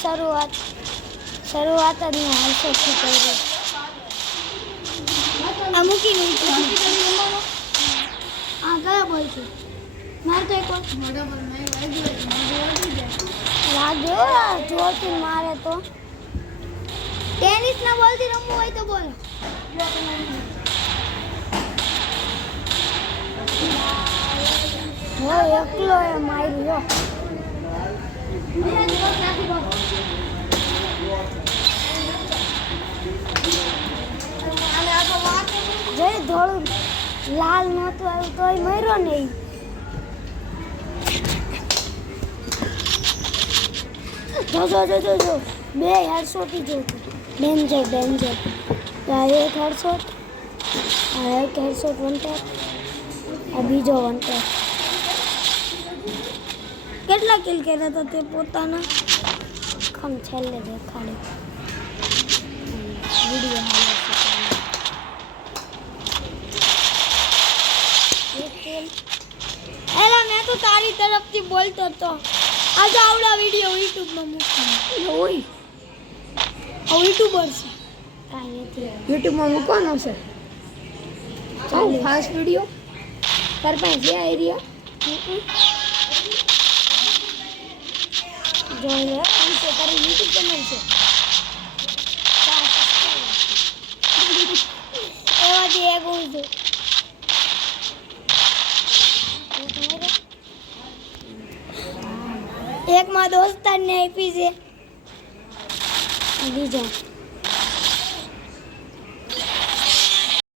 શરૂઆત જ મેં હાલસોથી કરી. આ મૂકીને આ કયા બોલ છે મારે તો એક લાગ્યો જોરથી મારે તો. ટેનિસ ના બોલથી રમવું હોય તો બોલો. એકલો એ માર્યો. જે થોડું લાલ નહોતું આવ્યું તોય મર્યો નહીં. જો બે હેડશોટ જો ડેન્જર. એક હેડશોટ વન ટેપ આ બીજો વન ટેપ. કેટલા કિલ કર્યા હતા તે પોતાના ખમ છેલ્લે દેખાડે વિડીયો હાલે છે. એલા મેં તો તારી તરફથી બોલતો હતો. આજે આવડા વિડીયો યુટ્યુબમાં મૂકવાનો હોય. યુટ્યુબર છે કાંઈ નથી. યુટ્યુબમાં મૂકવાનો છે ચાલો ફાસ્ટ વિડીયો તાર પાસે જે આઈડિયા જોઈએ એમ છે તારી યુટ્યુબ ચેનલ છે એમાંથી એક હું છું. એકમાં દોસ્તારને આપી છે બીજો